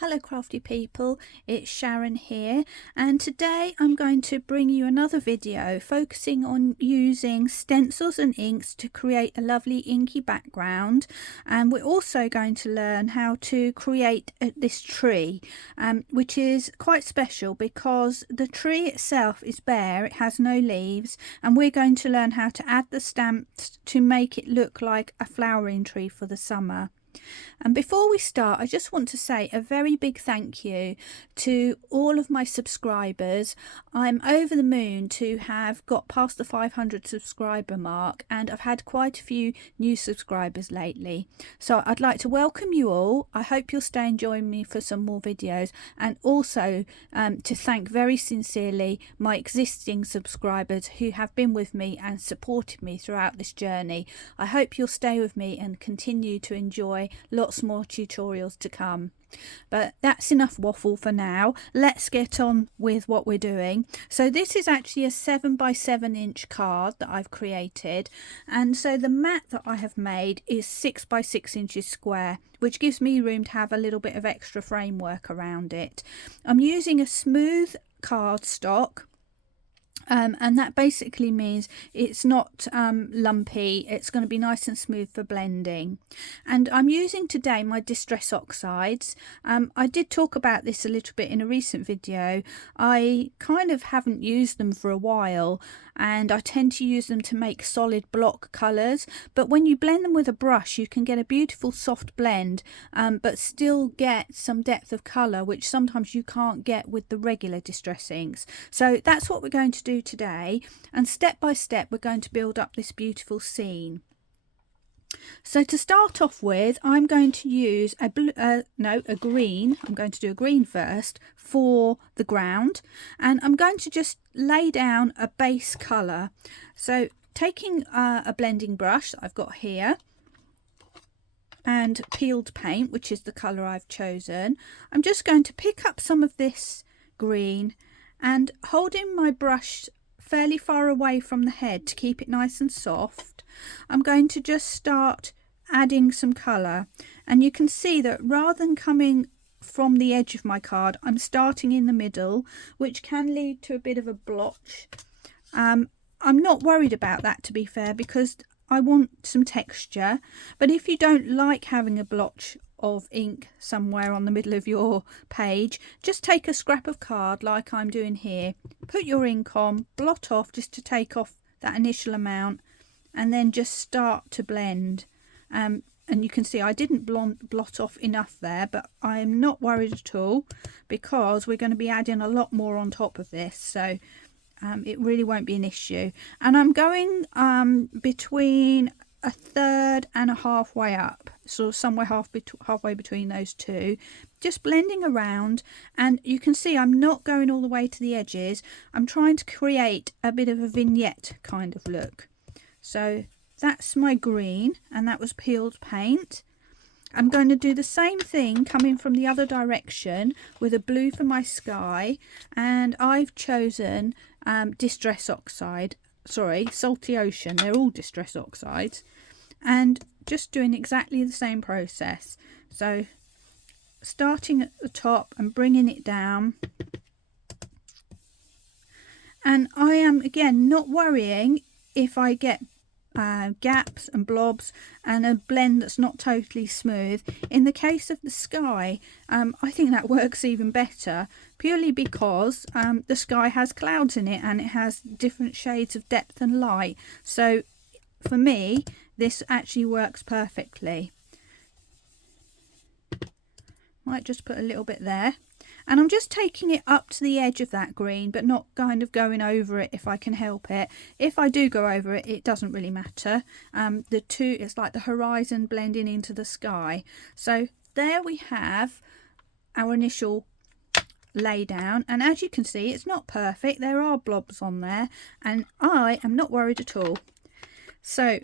Hello crafty people, it's Sharon here, and today I'm going to bring you another video focusing on using stencils and inks to create a lovely inky background. And we're also going to learn how to create this tree, which is quite special because the tree itself is bare, it has no leaves, and we're going to learn how to add the stamps to make it look like a flowering tree for the summer. And before we start, I just want to say a very big thank you to all of my subscribers. I'm over the moon to have got past the 500 subscriber mark, and I've had quite a few new subscribers lately. So I'd like to welcome you all. I hope you'll stay and join me for some more videos, and also to thank very sincerely my existing subscribers who have been with me and supported me throughout this journey. I hope you'll stay with me and continue to enjoy lots more tutorials to come. But that's enough waffle for now. Let's get on with what we're doing. So this is actually a 7 by 7 inch card that I've created, and so the mat that I have made is 6 by 6 inches square, which gives me room to have a little bit of extra framework around it. I'm using a smooth cardstock. And that basically means it's not lumpy, it's going to be nice and smooth for blending. And I'm using today my distress oxides. I did talk about this a little bit in a recent video. I kind of haven't used them for a while, and I tend to use them to make solid block colours, but when you blend them with a brush you can get a beautiful soft blend, but still get some depth of colour, which sometimes you can't get with the regular distress inks. So that's what we're going to do today, and step by step we're going to build up this beautiful scene. So to start off with, I'm going to use a green. I'm going to do a green first for the ground, and I'm going to just lay down a base colour. So taking a blending brush that I've got here and peeled paint, which is the colour I've chosen, I'm just going to pick up some of this green and holding my brush fairly far away from the head to keep it nice and soft, I'm going to just start adding some colour. And you can see that rather than coming from the edge of my card, I'm starting in the middle, which can lead to a bit of a blotch. I'm not worried about that, to be fair, because I want some texture. But if you don't like having a blotch of ink somewhere on the middle of your page, just take a scrap of card like I'm doing here, put your ink on, blot off just to take off that initial amount, and then just start to blend. And you can see I didn't blot off enough there, but I am not worried at all because we're going to be adding a lot more on top of this, so it really won't be an issue. And I'm going between a third and a halfway up, so somewhere halfway between those two, just blending around. And you can see I'm not going all the way to the edges. I'm trying to create a bit of a vignette kind of look. So that's my green, and that was peeled paint. I'm going to do the same thing coming from the other direction with a blue for my sky, and I've chosen distress oxide, sorry, salty ocean. They're all distress oxides, and just doing exactly the same process. So starting at the top and bringing it down, and I am again not worrying if I get gaps and blobs and a blend that's not totally smooth. In the case of the sky, I think that works even better, purely because the sky has clouds in it and it has different shades of depth and light. So for me this actually works perfectly. Might just put a little bit there, and I'm just taking it up to the edge of that green, but not kind of going over it if I can help it. If I do go over it, it doesn't really matter. The two, it's like the horizon blending into the sky. So there we have our initial lay down, and as you can see it's not perfect. There are blobs on there, and I am not worried at all. So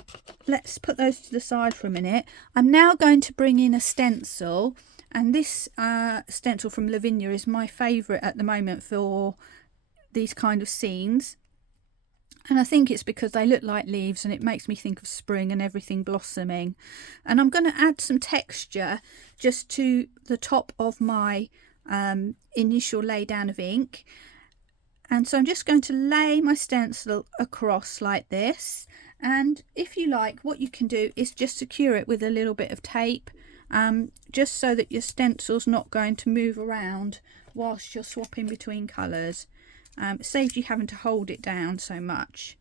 let's put those to the side for a minute. I'm now going to bring in a stencil, and this stencil from Lavinia is my favourite at the moment for these kind of scenes. And I think it's because they look like leaves and it makes me think of spring and everything blossoming. And I'm going to add some texture just to the top of my initial lay down of ink. And so I'm just going to lay my stencil across like this. And if you like, what you can do is just secure it with a little bit of tape, just so that your stencil's not going to move around whilst you're swapping between colours. It saves you having to hold it down so much.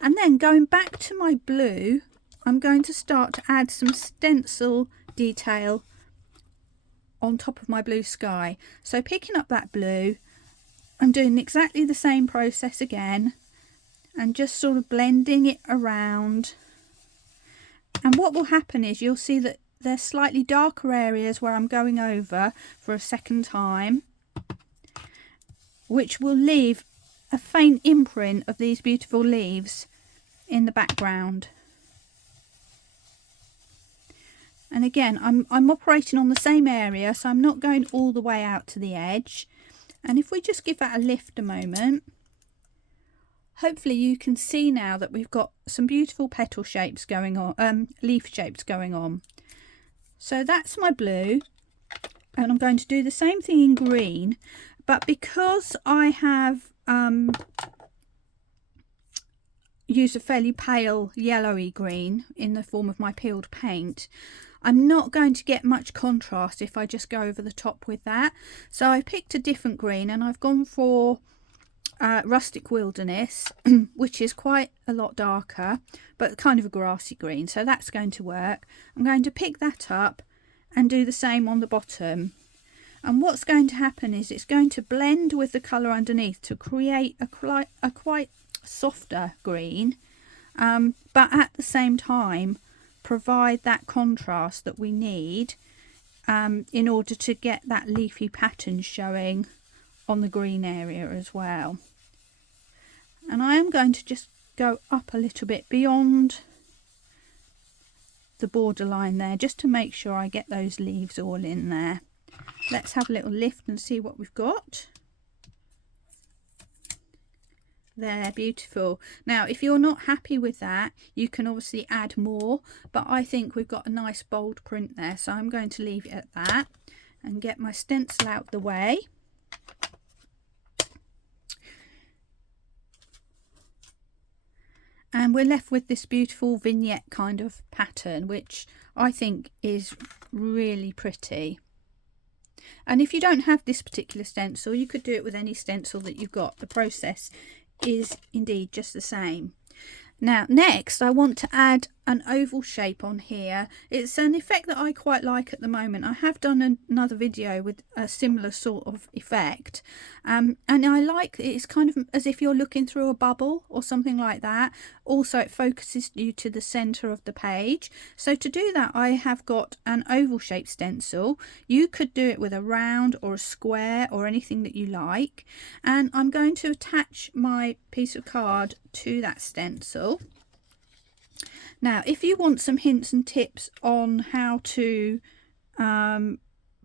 And then going back to my blue, I'm going to start to add some stencil detail on top of my blue sky. So picking up that blue, I'm doing exactly the same process again and just sort of blending it around. And what will happen is you'll see that there's slightly darker areas where I'm going over for a second time, which will leave a faint imprint of these beautiful leaves in the background. And again, I'm operating on the same area, so I'm not going all the way out to the edge. And if we just give that a lift a moment, hopefully you can see now that we've got some beautiful petal shapes going on, leaf shapes going on. So that's my blue, and I'm going to do the same thing in green, but because I have used a fairly pale yellowy green in the form of my peeled paint, I'm not going to get much contrast if I just go over the top with that. So I picked a different green and I've gone for Rustic Wilderness, which is quite a lot darker, but kind of a grassy green. So that's going to work. I'm going to pick that up and do the same on the bottom. And what's going to happen is it's going to blend with the colour underneath to create a quite softer green, but at the same time provide that contrast that we need in order to get that leafy pattern showing on the green area as well. And I am going to just go up a little bit beyond the borderline there, just to make sure I get those leaves all in there. Let's have a little lift and see what we've got. There, beautiful. Now if you're not happy with that, you can obviously add more, but I think we've got a nice bold print there, so I'm going to leave it at that and get my stencil out the way. And we're left with this beautiful vignette kind of pattern, which I think is really pretty. And if you don't have this particular stencil, you could do it with any stencil that you've got. The process is indeed just the same. Now next I want to add an oval shape on here. It's an effect that I quite like at the moment. I have done another video with a similar sort of effect, and I like it's kind of as if you're looking through a bubble or something like that. Also it focuses you to the center of the page. So to do that I have got an oval shape stencil. You could do it with a round or a square or anything that you like, and I'm going to attach my piece of card to that stencil. Now if you want some hints and tips on how to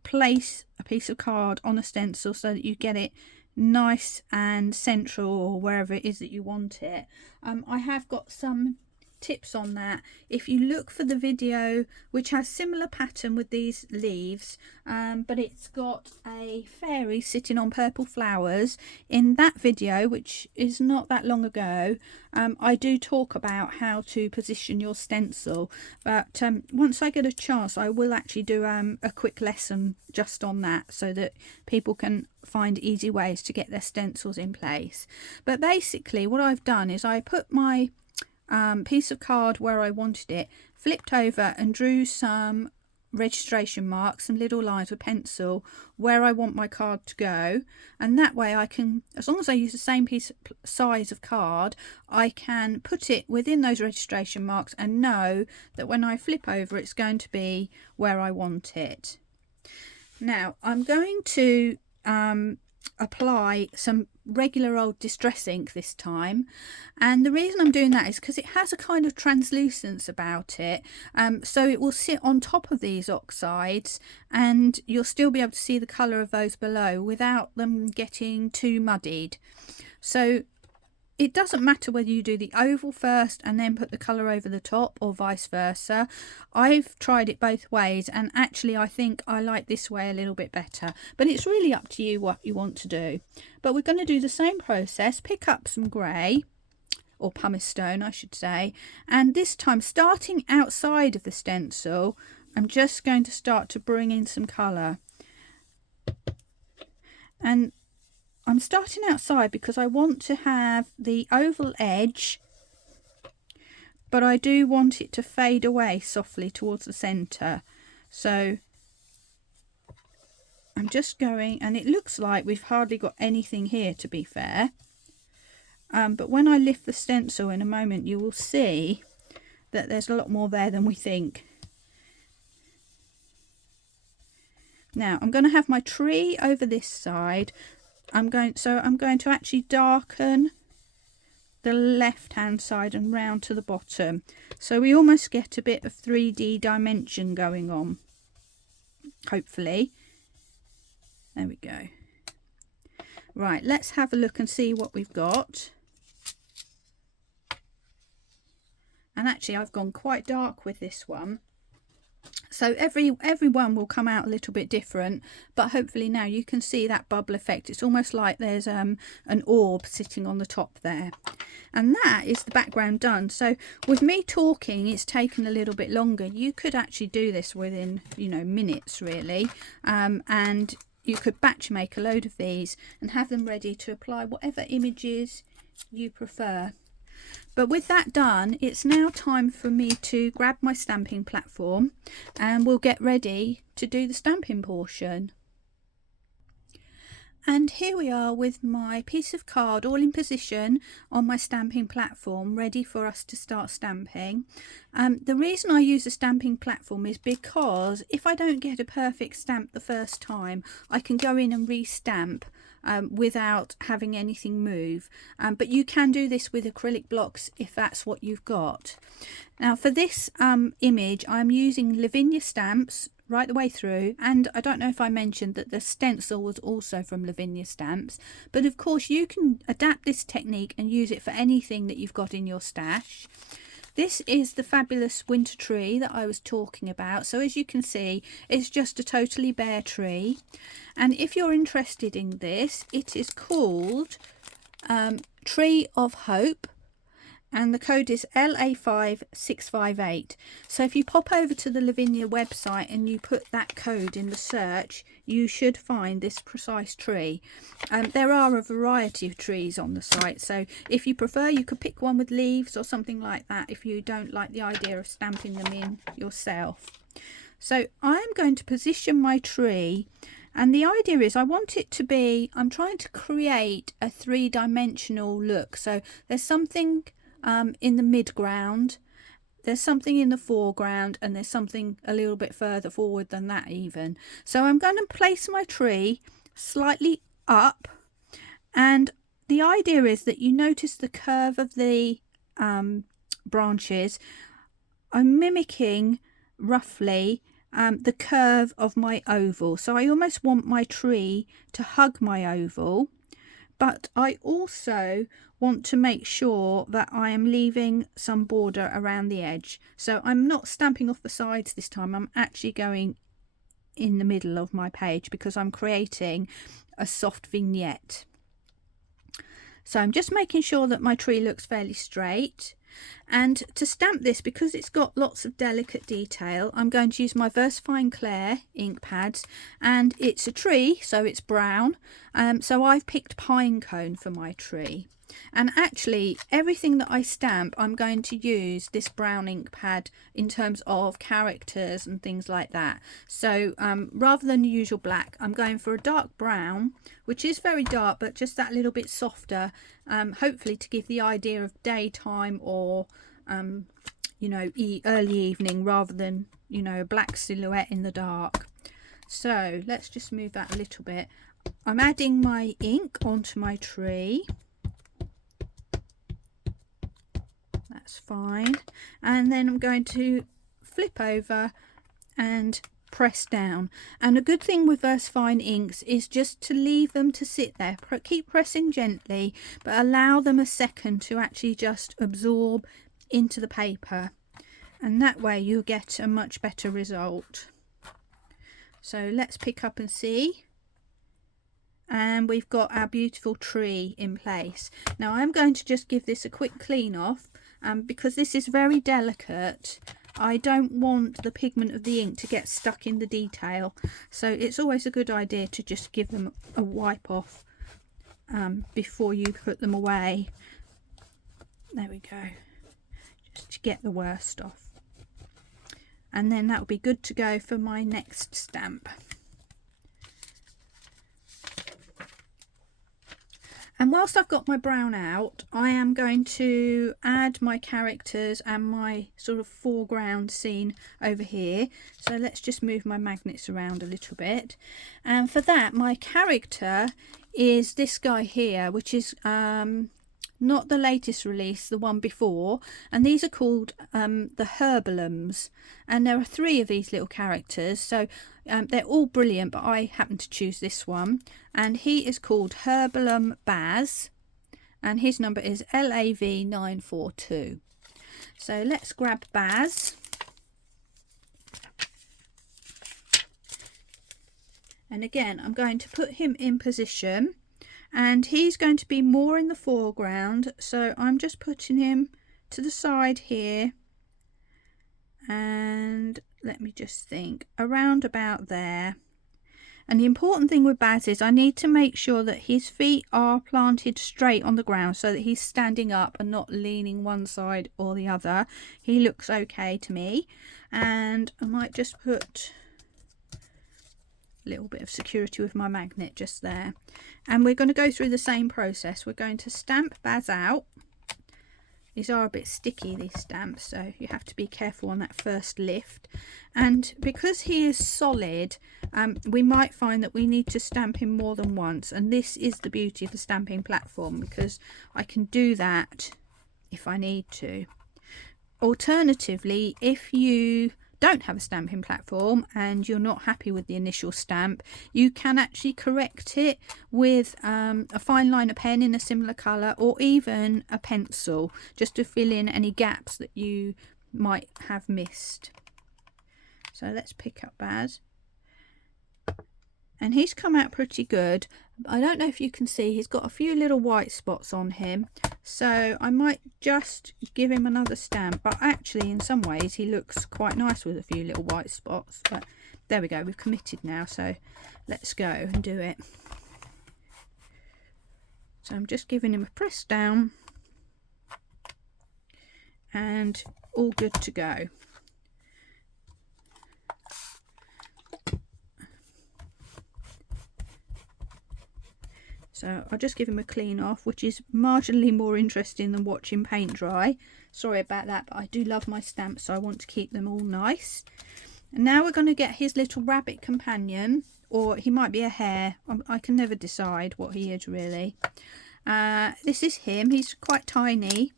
place a piece of card on a stencil so that you get it nice and central or wherever it is that you want it, I have got some tips on that. If you look for the video which has similar pattern with these leaves, but it's got a fairy sitting on purple flowers, in that video, which is not that long ago, I do talk about how to position your stencil, but once I get a chance I will actually do a quick lesson just on that so that people can find easy ways to get their stencils in place. But basically what I've done is I put my piece of card where I wanted it, flipped over and drew some registration marks, some little lines with pencil where I want my card to go, and that way I can, as long as I use the same size of card, I can put it within those registration marks and know that when I flip over it's going to be where I want it. Now I'm going to apply some regular old distress ink this time, and the reason I'm doing that is because it has a kind of translucence about it, so it will sit on top of these oxides and you'll still be able to see the colour of those below without them getting too muddied. So it doesn't matter whether you do the oval first and then put the colour over the top or vice versa. I've tried it both ways, and actually I think I like this way a little bit better, but it's really up to you what you want to do. But we're going to do the same process. Pick up some grey, or pumice stone I should say, and this time, starting outside of the stencil, I'm just going to start to bring in some colour. And I'm starting outside because I want to have the oval edge, but I do want it to fade away softly towards the centre. So I'm just going, and it looks like we've hardly got anything here, to be fair. But when I lift the stencil in a moment, you will see that there's a lot more there than we think. Now I'm going to have my tree over this side. I'm going to actually darken the left hand side and round to the bottom, so we almost get a bit of 3D dimension going on, hopefully. There we go. Right, let's have a look and see what we've got. And actually I've gone quite dark with this one, so every one will come out a little bit different, but hopefully now you can see that bubble effect. It's almost like there's an orb sitting on the top there. And that is the background done. So with me talking, it's taken a little bit longer. You could actually do this within, you know, minutes really, and you could batch make a load of these and have them ready to apply whatever images you prefer. But with that done, it's now time for me to grab my stamping platform and we'll get ready to do the stamping portion. And here we are with my piece of card all in position on my stamping platform, ready for us to start stamping. The reason I use a stamping platform is because if I don't get a perfect stamp the first time, I can go in and re-stamp without having anything move. But you can do this with acrylic blocks if that's what you've got. Now for this image, I'm using Lavinia Stamps right the way through, and I don't know if I mentioned that the stencil was also from Lavinia Stamps, but of course you can adapt this technique and use it for anything that you've got in your stash. This is the fabulous winter tree that I was talking about. So as you can see, it's just a totally bare tree, and if you're interested in this, it is called Tree of Hope, and the code is LA5658. So if you pop over to the Lavinia website and you put that code in the search, you should find this precise tree. There are a variety of trees on the site, so if you prefer, you could pick one with leaves or something like that if you don't like the idea of stamping them in yourself. So I am going to position my tree, and the idea is I want it to be, I'm trying to create a three-dimensional look. So there's something in the midground, there's something in the foreground, and there's something a little bit further forward than that even. So I'm going to place my tree slightly up, and the idea is that you notice the curve of the branches. I'm mimicking roughly the curve of my oval, so I almost want my tree to hug my oval, but I also want to make sure that I am leaving some border around the edge. So I'm not stamping off the sides this time, I'm actually going in the middle of my page because I'm creating a soft vignette. So I'm just making sure that my tree looks fairly straight. And to stamp this, because it's got lots of delicate detail, I'm going to use my Versafine Clair ink pads, and it's a tree, so it's brown, so I've picked pine cone for my tree. And actually everything that I stamp, I'm going to use this brown ink pad in terms of characters and things like that. So rather than the usual black, I'm going for a dark brown, which is very dark but just that little bit softer, hopefully to give the idea of daytime or you know, early evening, rather than, you know, a black silhouette in the dark. So let's just move that a little bit. I'm adding my ink onto my tree. That's fine, and then I'm going to flip over and press down. And a good thing with VersaFine inks is just to leave them to sit there. Keep pressing gently, but allow them a second to actually just absorb into the paper, and that way you'll get a much better result. So let's pick up and see. And we've got our beautiful tree in place. Now I'm going to just give this a quick clean off, because this is very delicate. I don't want the pigment of the ink to get stuck in the detail, so it's always a good idea to just give them a wipe off before you put them away. There we go, just to get the worst off, and then that will be good to go for my next stamp. And whilst I've got my brown out, I am going to add my characters and my sort of foreground scene over here. So let's just move my magnets around a little bit. And for that, my character is this guy here, which is not the latest release, the one before. And these are called the Herbalums. And there are 3 of these little characters. So they're all brilliant, but I happen to choose this one. And he is called Herbalum Baz. And his number is LAV942. So let's grab Baz. And again, I'm going to put him in position. And he's going to be more in the foreground, so I'm just putting him to the side here, and let me just think, around about there. And the important thing with Baz is I need to make sure that his feet are planted straight on the ground so that he's standing up and not leaning one side or the other. He looks okay to me. And I might just put little bit of security with my magnet just there, and we're going to go through the same process. We're going to stamp Baz out. These are a bit sticky, these stamps, so you have to be careful on that first lift. And because he is solid, we might find that we need to stamp him more than once, and this is the beauty of the stamping platform, because I can do that if I need to. Alternatively, if you don't have a stamping platform and you're not happy with the initial stamp, you can actually correct it with a fine liner pen in a similar colour, or even a pencil, just to fill in any gaps that you might have missed. So let's pick up Baz, and he's come out pretty good. I don't know if you can see, he's got a few little white spots on him, so I might just give him another stamp. But actually in some ways he looks quite nice with a few little white spots. But there we go, we've committed now, so let's go and do it. So I'm just giving him a press down, and all good to go. So I'll just give him a clean off, which is marginally more interesting than watching paint dry. Sorry about that, but I do love my stamps, so I want to keep them all nice. And now we're going to get his little rabbit companion, or he might be a hare. I can never decide what he is really. This is him. He's quite tiny.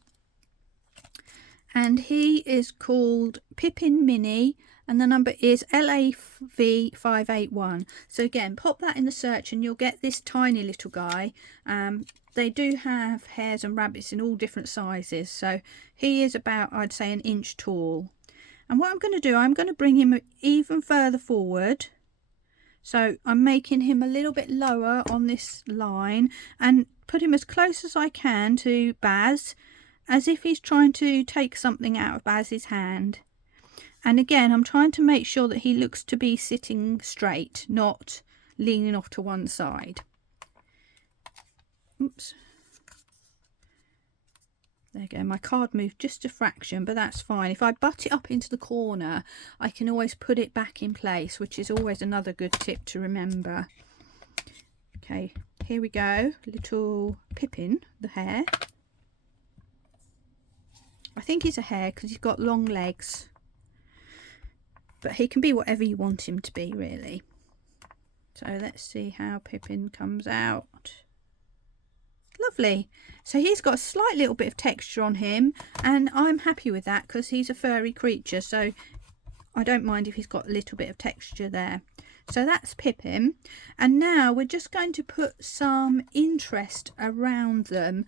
And he is called Pippin Mini, and the number is LAV581. So again, pop that in the search and you'll get this tiny little guy. They do have hares and rabbits in all different sizes, so he is about, I'd say, 1 inch tall. And what I'm going to do, I'm going to bring him even further forward. So I'm making him a little bit lower on this line and put him as close as I can to Baz, as if he's trying to take something out of Baz's hand. And again, I'm trying to make sure that he looks to be sitting straight, not leaning off to one side. Oops. There you go. My card moved just a fraction, but that's fine. If I butt it up into the corner, I can always put it back in place, which is always another good tip to remember. Okay, here we go. Little Pippin, the hare. I think he's a hare because he's got long legs. But he can be whatever you want him to be, really. So let's see how Pippin comes out. Lovely. So he's got a slight little bit of texture on him, and I'm happy with that because he's a furry creature. So I don't mind if he's got a little bit of texture there. So that's Pippin, and now we're just going to put some interest around them,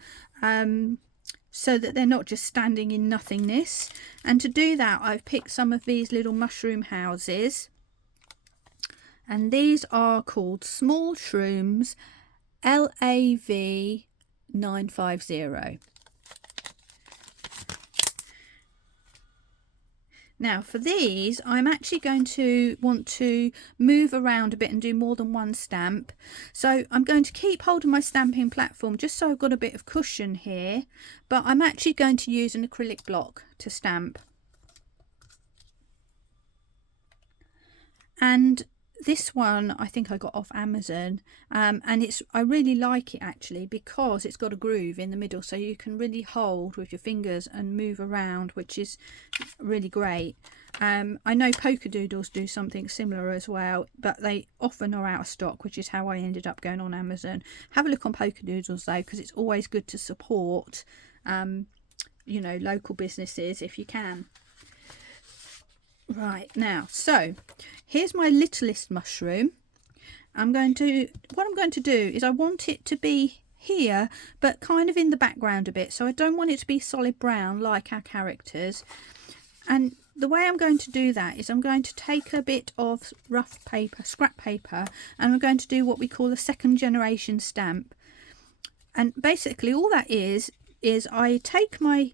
so that they're not just standing in nothingness. And to do that, I've picked some of these little mushroom houses, and these are called Small Shrooms LAV 950. Now for these, I'm actually going to want to move around a bit and do more than one stamp. So I'm going to keep hold of my stamping platform just so I've got a bit of cushion here, but I'm actually going to use an acrylic block to stamp. And this one I think I got off Amazon, and I really like it actually because it's got a groove in the middle, so you can really hold with your fingers and move around, which is really great. I know Polka Doodles do something similar as well, but they often are out of stock, which is how I ended up going on Amazon. Have a look on Polka Doodles though, because it's always good to support you know, local businesses if you can. Right, now, so here's my littlest mushroom. What I'm going to do is I want it to be here, but kind of in the background a bit. So I don't want it to be solid brown like our characters. And the way I'm going to do that is I'm going to take a bit of rough paper, scrap paper, and I'm going to do what we call a second generation stamp. And basically all that is I take my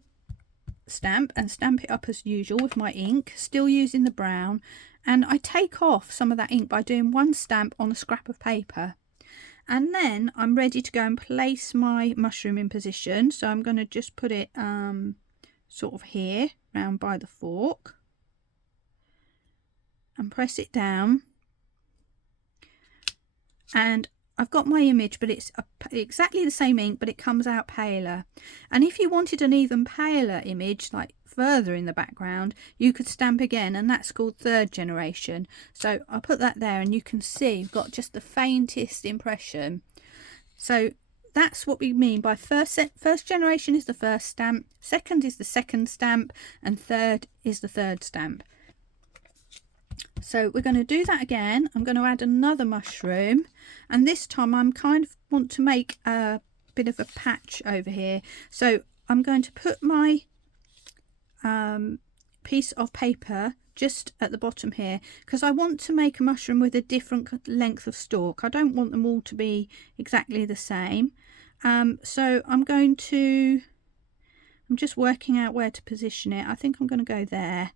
stamp and stamp it up as usual with my ink, still using the brown, and I take off some of that ink by doing one stamp on a scrap of paper, and then I'm ready to go and place my mushroom in position. So I'm going to just put it sort of here round by the fork and press it down, and I've got my image, but it's exactly the same ink, but it comes out paler. And if you wanted an even paler image, like further in the background, you could stamp again, and that's called third generation. So I'll put that there, and you can see you've got just the faintest impression. So that's what we mean by first generation is the first stamp, second is the second stamp, and third is the third stamp. So we're going to do that again. I'm going to add another mushroom, and this time I'm kind of want to make a bit of a patch over here. So I'm going to put my piece of paper just at the bottom here, because I want to make a mushroom with a different length of stalk. I don't want them all to be exactly the same. So I'm just working out where to position it. I think I'm going to go there.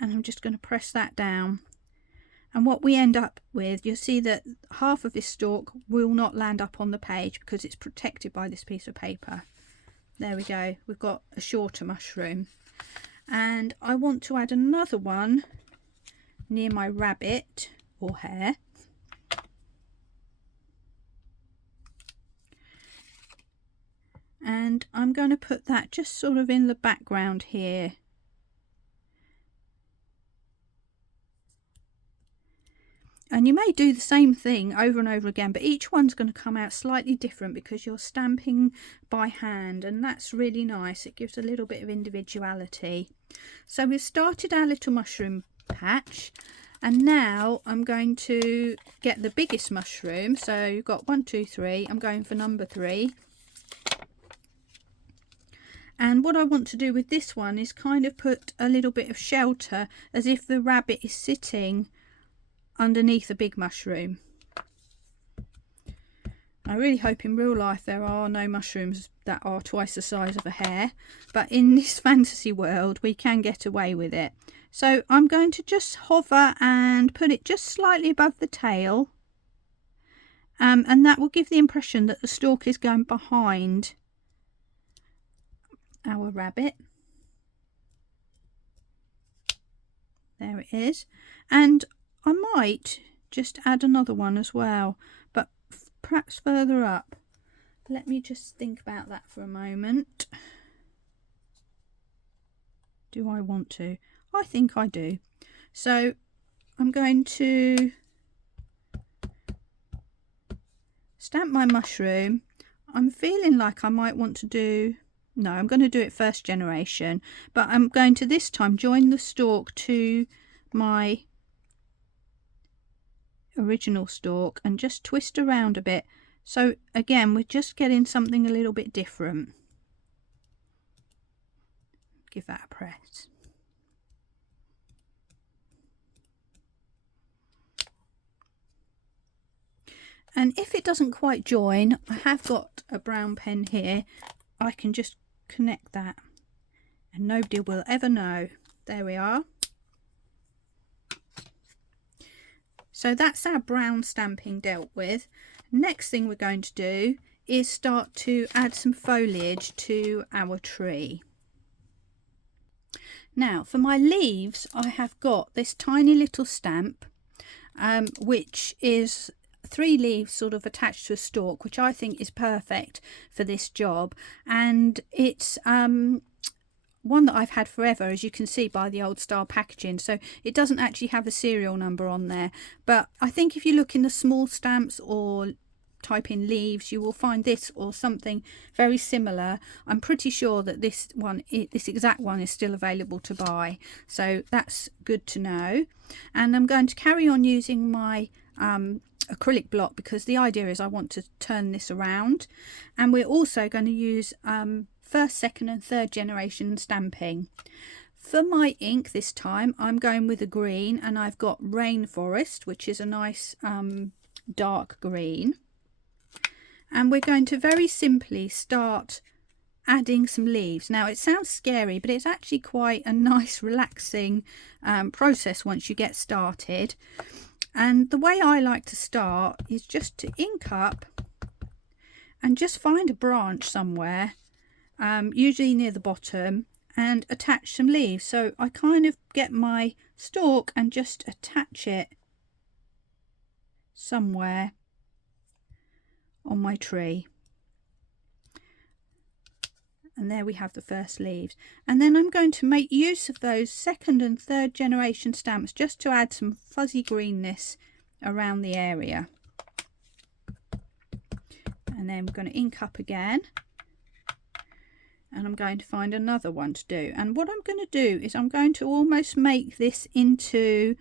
And I'm just going to press that down, and what we end up with, you'll see that half of this stalk will not land up on the page because it's protected by this piece of paper. There we go, we've got a shorter mushroom. And I want to add another one near my rabbit or hare. And I'm going to put that just sort of in the background here. And you may do the same thing over and over again, but each one's going to come out slightly different because you're stamping by hand, and that's really nice. It gives a little bit of individuality. So we've started our little mushroom patch, and now I'm going to get the biggest mushroom. So you've got 1, 2, 3. I'm going for number 3. And what I want to do with this one is kind of put a little bit of shelter, as if the rabbit is sitting underneath a big mushroom. I really hope in real life there are no mushrooms that are twice the size of a hare, but in this fantasy world we can get away with it. So I'm going to just hover and put it just slightly above the tail, and that will give the impression that the stalk is going behind our rabbit. There it is. And I might just add another one as well, but perhaps further up. Let me just think about that for a moment. Do I want to? I think I do. So I'm going to stamp my mushroom. I'm feeling like I might want to do, no, I'm going to do it first generation, but I'm going to this time join the stalk to my original stalk and just twist around a bit. So again, we're just getting something a little bit different. Give that a press. And if it doesn't quite join, I have got a brown pen here. I can just connect that and nobody will ever know. There we are. So that's our brown stamping dealt with. Next thing we're going to do is start to add some foliage to our tree. Now for my leaves, I have got this tiny little stamp which is 3 leaves sort of attached to a stalk, which I think is perfect for this job. And it's one that I've had forever, as you can see by the old style packaging, so it doesn't actually have a serial number on there. But I think if you look in the small stamps or type in leaves, you will find this or something very similar. I'm pretty sure that this exact one is still available to buy, so that's good to know. And I'm going to carry on using my acrylic block, because the idea is I want to turn this around. And we're also going to use first, second and third generation stamping. For my ink this time I'm going with a green, and I've got Rainforest, which is a nice dark green. And we're going to very simply start adding some leaves. Now it sounds scary, but it's actually quite a nice relaxing process once you get started. And the way I like to start is just to ink up and just find a branch somewhere, usually near the bottom, and attach some leaves. So I kind of get my stalk and just attach it somewhere on my tree. And there we have the first leaves. And then I'm going to make use of those second and third generation stamps just to add some fuzzy greenness around the area. And then we're going to ink up again. And I'm going to find another one to do. And what I'm going to do is I'm going to almost make this into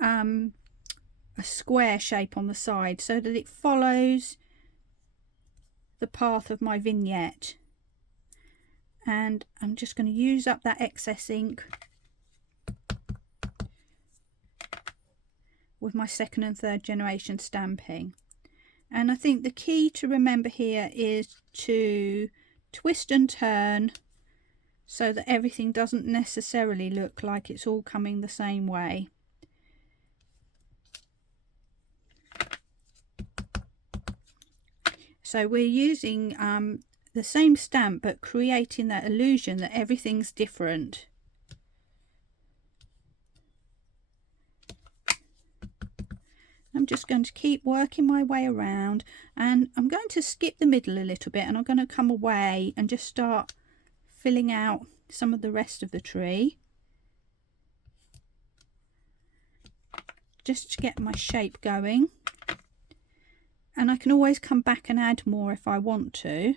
a square shape on the side, so that it follows the path of my vignette. And I'm just going to use up that excess ink with my second and third generation stamping. And I think the key to remember here is to twist and turn so that everything doesn't necessarily look like it's all coming the same way. So we're using the same stamp, but creating that illusion that everything's different. I'm just going to keep working my way around, and I'm going to skip the middle a little bit, and I'm going to come away and just start filling out some of the rest of the tree, just to get my shape going. And I can always come back and add more if I want to.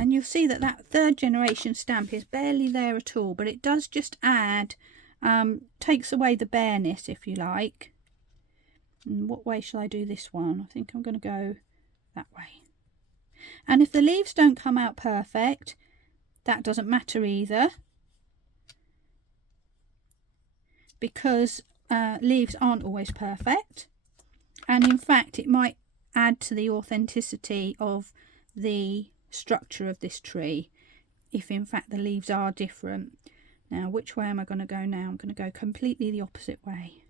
And you'll see that that third generation stamp is barely there at all, but it does just add, takes away the bareness, if you like. And what way shall I do this one? I think I'm going to go that way. And if the leaves don't come out perfect, that doesn't matter either, because leaves aren't always perfect. And in fact, it might add to the authenticity of the structure of this tree if in fact the leaves are different. Now, which way am I going to go now? I'm going to go completely the opposite way.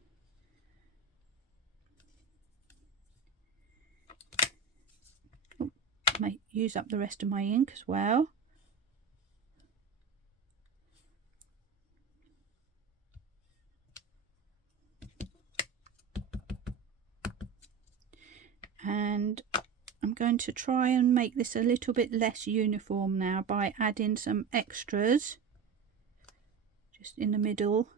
Oh, might use up the rest of my ink as well. And I'm going to try and make this a little bit less uniform now by adding some extras just in the middle.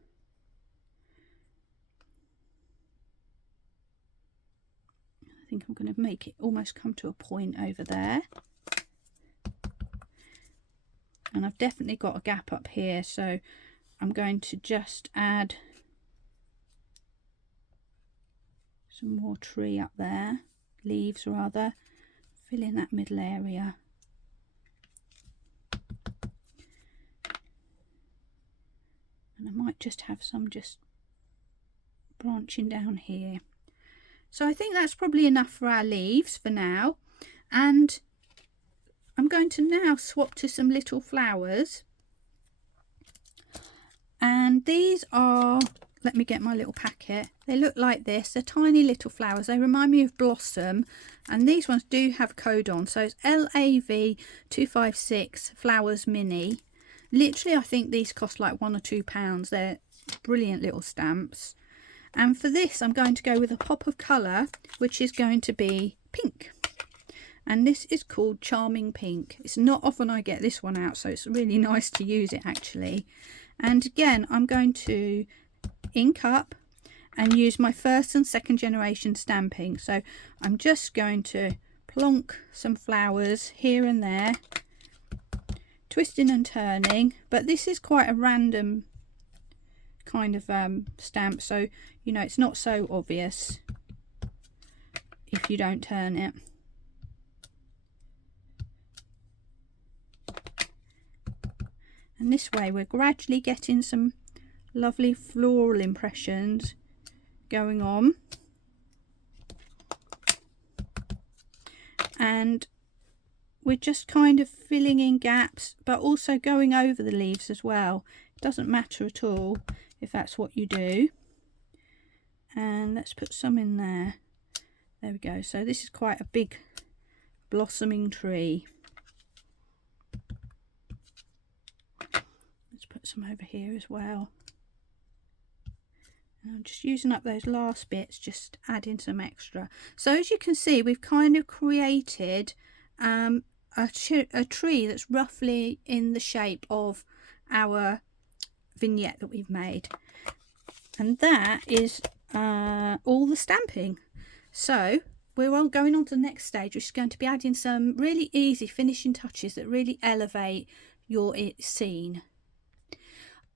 I think I'm going to make it almost come to a point over there. and I've definitely got a gap up here, so I'm going to just add some more tree up there, leaves rather, fill in that middle area. And I might just have some just branching down here. So I think that's probably enough for our leaves for now, and I'm going to now swap to some little flowers, and these are, let me get my little packet. They look like this. They're tiny little flowers. They remind me of blossom, and these ones do have code on, so it's LAV256 flowers mini. Literally I think these cost like £1 or £2. They're brilliant little stamps. And for this I'm going to go with a pop of colour, which is going to be pink, and this is called Charming Pink. It's not often I get this one out, so it's really nice to use it actually. And again I'm going to ink up and use my first and second generation stamping. So I'm just going to plonk some flowers here and there, twisting and turning, but this is quite a random kind of stamp, so you know it's not so obvious if you don't turn it. And this way we're gradually getting some lovely floral impressions going on, and we're just kind of filling in gaps but also going over the leaves as well. It doesn't matter at all if that's what you do. And let's put some in there. There we go. So this is quite a big blossoming tree. Let's put some over here as well. And I'm just using up those last bits, just adding some extra. So as you can see, we've kind of created a tree that's roughly in the shape of our vignette that we've made, and that is all the stamping. So we're all going on to the next stage, which is going to be adding some really easy finishing touches that really elevate your scene.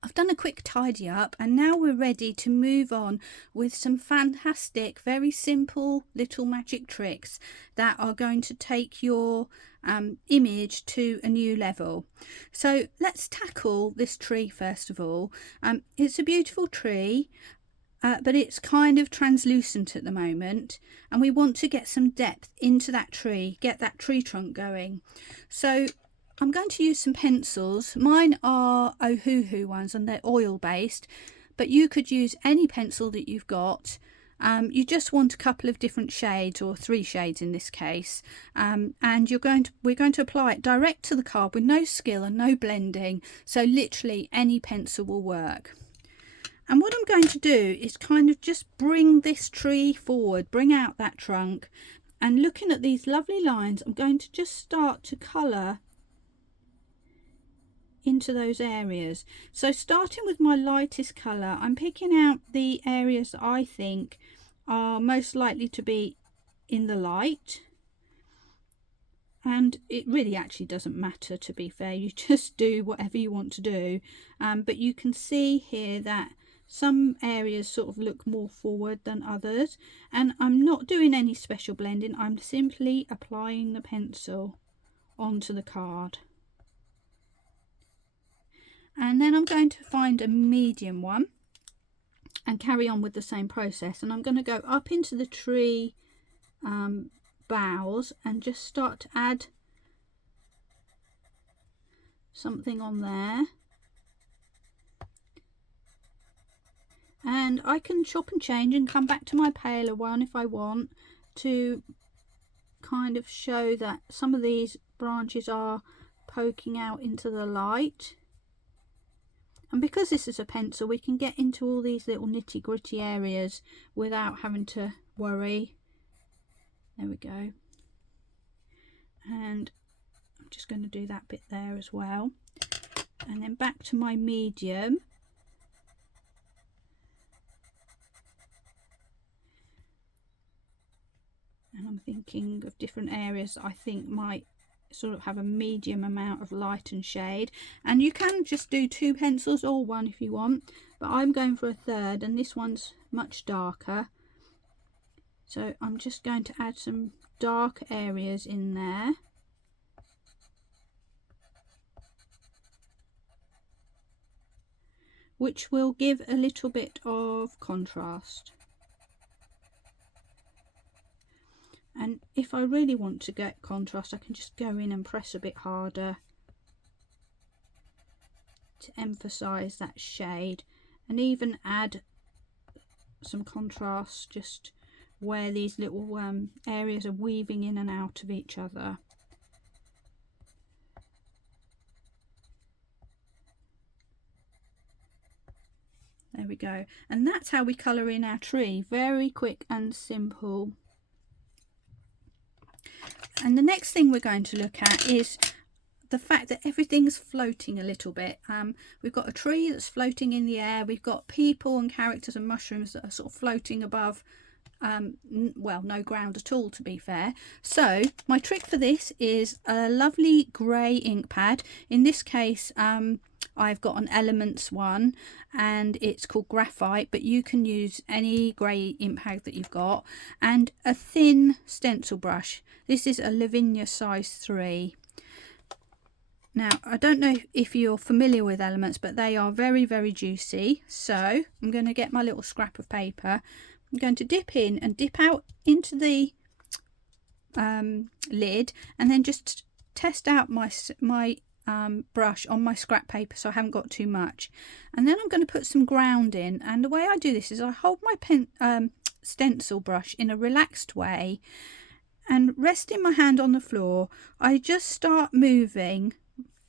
I've done a quick tidy up, and now we're ready to move on with some fantastic, very simple little magic tricks that are going to take your image to a new level. So let's tackle this tree first of all. It's a beautiful tree, but it's kind of translucent at the moment, and we want to get some depth into that tree, get that tree trunk going. So I'm going to use some pencils. Mine are Ohuhu ones and they're oil based, but you could use any pencil that you've got. You just want a couple of different shades, or 3 shades in this case, and we're going to apply it direct to the card with no skill and no blending, so literally any pencil will work. And what I'm going to do is kind of just bring this tree forward, bring out that trunk, and looking at these lovely lines, I'm going to just start to colour into those areas. So starting with my lightest colour, I'm picking out the areas that I think are most likely to be in the light, and it really actually doesn't matter, to be fair, you just do whatever you want to do, but you can see here that some areas sort of look more forward than others, and I'm not doing any special blending, I'm simply applying the pencil onto the card. And then I'm going to find a medium one and carry on with the same process, and I'm going to go up into the tree boughs and just start to add something on there. And I can chop and change and come back to my paler one if I want to kind of show that some of these branches are poking out into the light. And because this is a pencil, we can get into all these little nitty-gritty areas without having to worry. There we go. And I'm just going to do that bit there as well. And then back to my medium. And I'm thinking of different areas that I think might sort of have a medium amount of light and shade, and you can just do 2 pencils or 1 if you want, but I'm going for a third, and this one's much darker, so I'm just going to add some dark areas in there. Which will give a little bit of contrast. And if I really want to get contrast, I can just go in and press a bit harder to emphasize that shade, and even add some contrast just where these little areas are weaving in and out of each other. There we go, and that's how we colour in our tree. Very quick and simple. And the next thing we're going to look at is the fact that everything's floating a little bit. We've got a tree that's floating in the air. We've got people and characters and mushrooms that are sort of floating above, well, no ground at all, to be fair. So my trick for this is a lovely grey ink pad. In this case, I've got an Elements one, and it's called Graphite, but you can use any grey ink pad that you've got, and a thin stencil brush. This is a Lavinia size 3. Now, I don't know if you're familiar with Elements, but they are very, very juicy. So I'm going to get my little scrap of paper. I'm going to dip in and dip out into the lid, and then just test out my brush on my scrap paper so I haven't got too much. And then I'm going to put some ground in, and the way I do this is I hold my stencil brush in a relaxed way, and resting my hand on the floor, I just start moving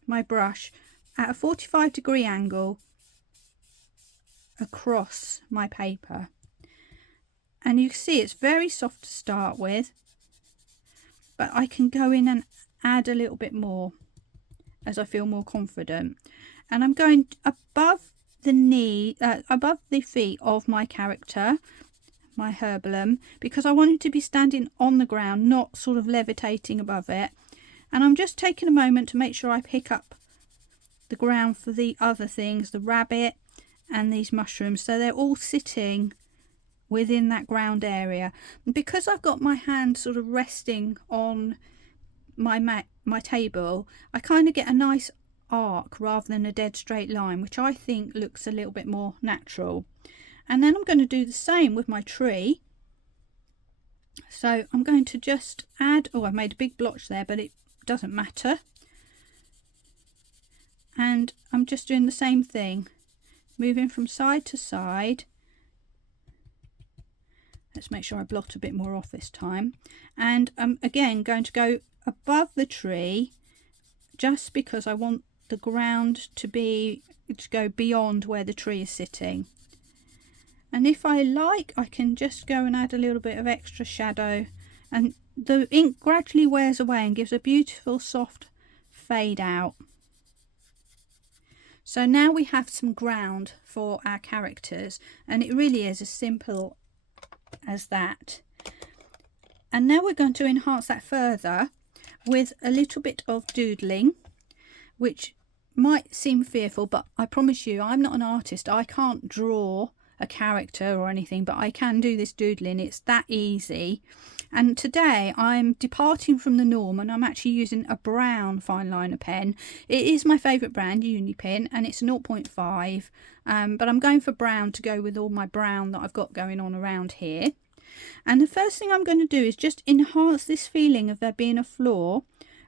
my brush at a 45-degree angle across my paper. And you can see it's very soft to start with, but I can go in and add a little bit more as I feel more confident. And I'm going above the knee, above the feet of my character, my herbalum, because I want him to be standing on the ground, not sort of levitating above it. And I'm just taking a moment to make sure I pick up the ground for the other things, the rabbit and these mushrooms, so they're all sitting within that ground area. And because I've got my hand sort of resting on my table, I kind of get a nice arc rather than a dead straight line, which I think looks a little bit more natural. And then I'm going to do the same with my tree. So I'm going to just add, oh, I've made a big blotch there, but it doesn't matter. And I'm just doing the same thing, moving from side to side. Let's make sure I blot a bit more off this time. And I'm again going to go above the tree, just because I want the ground to go beyond where the tree is sitting. And if I like, I can just go and add a little bit of extra shadow, and the ink gradually wears away and gives a beautiful soft fade out. So now we have some ground for our characters, and it really is as simple as that. And now we're going to enhance that further with a little bit of doodling, which might seem fearful, but I promise you I'm not an artist. I can't draw a character or anything, but I can do this doodling. It's that easy. And today I'm departing from the norm, and I'm actually using a brown fine liner pen. It is my favourite brand, Unipin, and it's 0.5, but I'm going for brown to go with all my brown that I've got going on around here. And the first thing I'm going to do is just enhance this feeling of there being a floor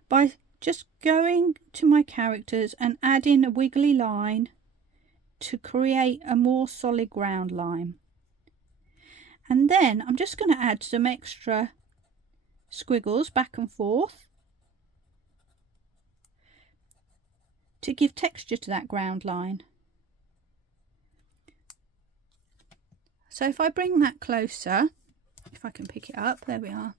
by just going to my characters and adding a wiggly line to create a more solid ground line. And then I'm just going to add some extra squiggles back and forth to give texture to that ground line. So if I bring that closer, if I can pick it up, there we are.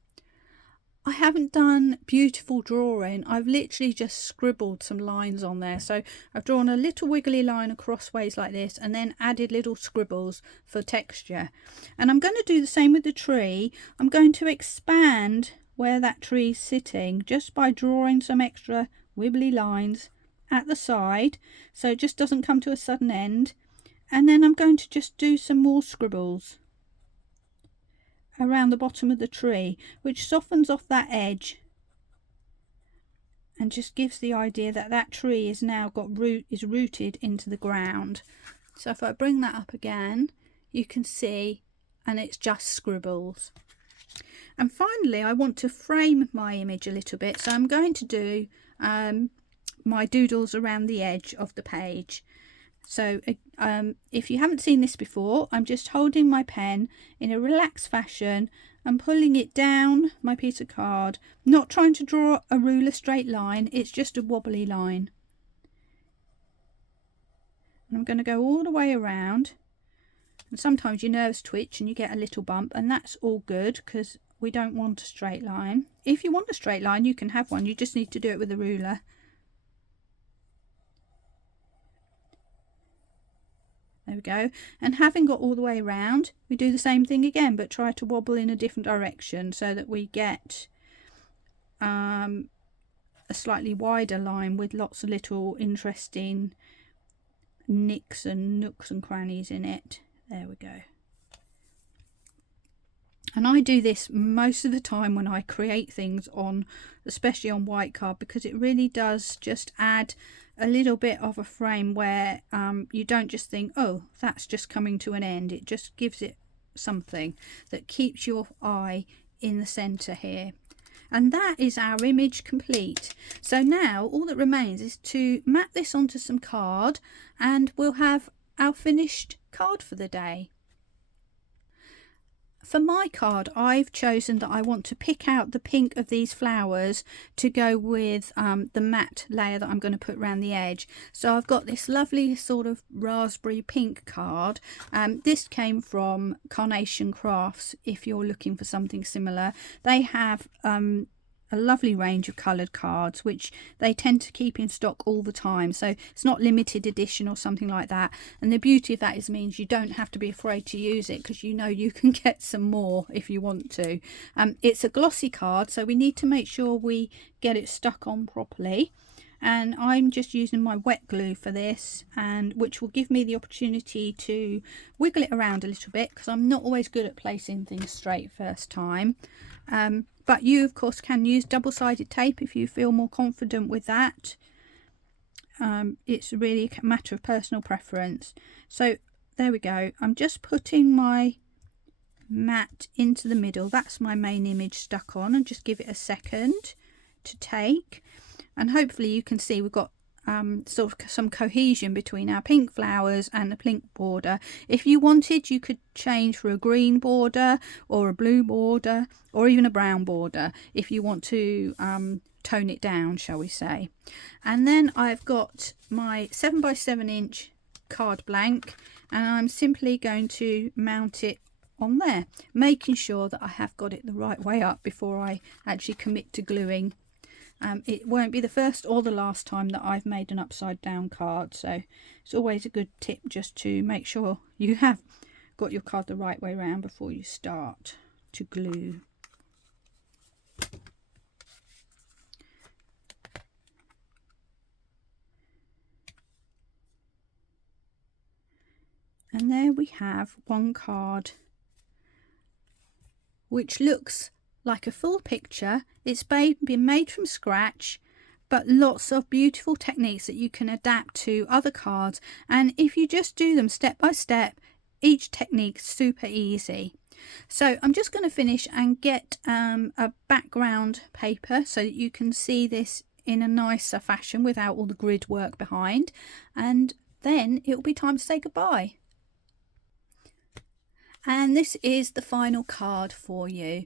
I haven't done beautiful drawing. I've literally just scribbled some lines on there. So I've drawn a little wiggly line crossways like this, and then added little scribbles for texture. And I'm going to do the same with the tree. I'm going to expand where that tree's sitting just by drawing some extra wibbly lines at the side so it just doesn't come to a sudden end. And then I'm going to just do some more scribbles around the bottom of the tree, which softens off that edge and just gives the idea that that tree is now rooted into the ground. So if I bring that up again, you can see, and it's just scribbles. And finally, I want to frame my image a little bit, so I'm going to do my doodles around the edge of the page. So if you haven't seen this before, I'm just holding my pen in a relaxed fashion and pulling it down my piece of card, not trying to draw a ruler straight line, it's just a wobbly line. And I'm going to go all the way around, and sometimes your nerves twitch and you get a little bump, and that's all good because we don't want a straight line. If you want a straight line, you can have one, you just need to do it with a ruler. There we go. And having got all the way around, we do the same thing again, but try to wobble in a different direction so that we get a slightly wider line with lots of little interesting nicks and nooks and crannies in it. There we go. And I do this most of the time when I create things on, especially on white card, because it really does just add a little bit of a frame where you don't just think, oh, that's just coming to an end. It just gives it something that keeps your eye in the center here. And that is our image complete. So now all that remains is to mat this onto some card and we'll have our finished card for the day. For my card, I've chosen that I want to pick out the pink of these flowers to go with the matte layer that I'm going to put around the edge. So I've got this lovely sort of raspberry pink card. This came from Carnation Crafts. If you're looking for something similar, they have a lovely range of coloured cards which they tend to keep in stock all the time, so it's not limited edition or something like that. And the beauty of that is means you don't have to be afraid to use it, because you know you can get some more if you want to. It's a glossy card, so we need to make sure we get it stuck on properly, and I'm just using my wet glue for this, and which will give me the opportunity to wiggle it around a little bit, because I'm not always good at placing things straight first time. But you of course can use double-sided tape if you feel more confident with that. It's really a matter of personal preference. So there we go. I'm just putting my mat into the middle. That's my main image stuck on, and just give it a second to take. And hopefully you can see we've got sort of some cohesion between our pink flowers and the pink border. If you wanted, you could change for a green border or a blue border or even a brown border if you want to tone it down, shall we say. And then I've got my 7x7 inch card blank, and I'm simply going to mount it on there, making sure that I have got it the right way up before I actually commit to gluing. It won't be the first or the last time that I've made an upside down card, so it's always a good tip just to make sure you have got your card the right way around before you start to glue. And there we have one card which looks like a full picture. It's been made from scratch, but lots of beautiful techniques that you can adapt to other cards, and if you just do them step by step, each technique is super easy. So I'm just going to finish and get a background paper so that you can see this in a nicer fashion without all the grid work behind, and then it will be time to say goodbye. And this is the final card for you.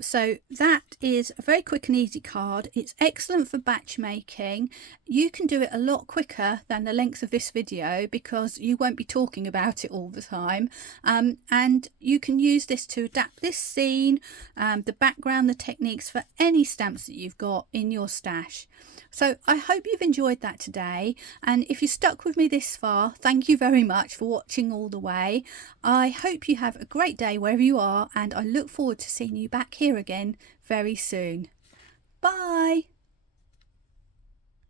So that is a very quick and easy card. It's excellent for batch making. You can do it a lot quicker than the length of this video because you won't be talking about it all the time. And you can use this to adapt this scene, the background, the techniques for any stamps that you've got in your stash. So I hope you've enjoyed that today, and if you stuck with me this far, thank you very much for watching all the way. I hope you have have a great day wherever you are, and I look forward to seeing you back here again very soon. Bye!